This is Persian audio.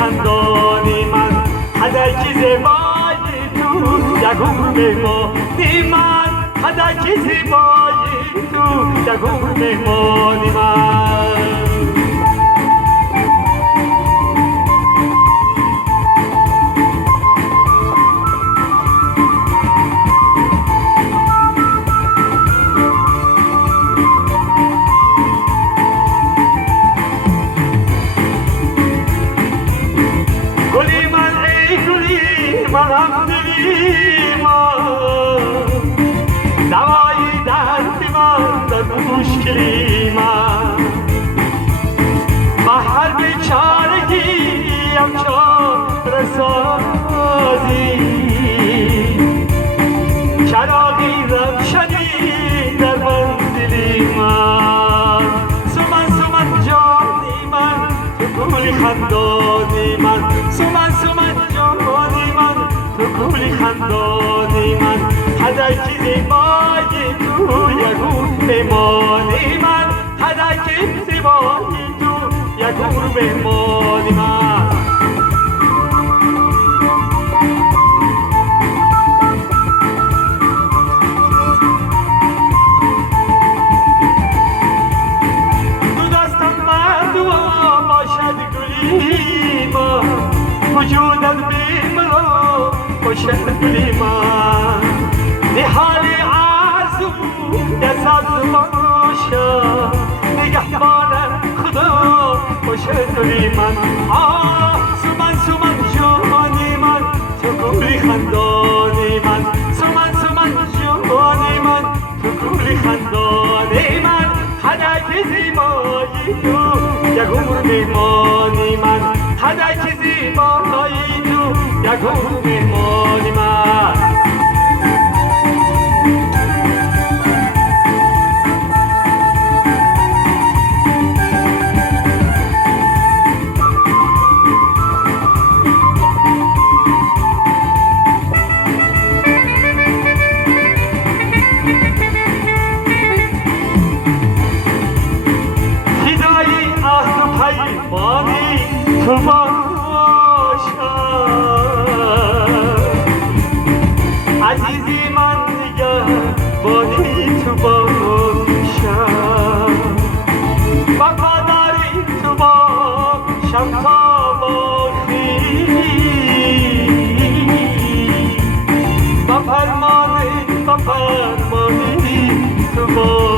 خندانی من هدکی زیبایی تو یک عمر میمانی من هدکی زیبایی تو یک عمر میمانی من مرهم دلی من دوای درد من در مشکلی من هر بیچارگیم چاره سازی چراغی روشنی در منزلی من سومن جانی من تو گولی خندانی من سومن جانی من تو گولی خندانی من هدکی زیبایی تو یک عمر میمانی من هدکی زیبایی تو یک عمر میمانی من دو دستم و دعا باشد گلی من وجودت بیمرا باشد گلی من نهالی آرزو دست باشد نگهبان خدا باشد گلی من سومن جانی من تو گولی خندانی من سومن جانی من تو گولی خندانی من هدک زیبایی تو یک عمر میمانی من هدک زیبایی تو یک عمر میمانی من تو باشد عزیزی من دیگر بانی تو باشد وفاداری تو باشم تا باشی و فرمانی تو باشی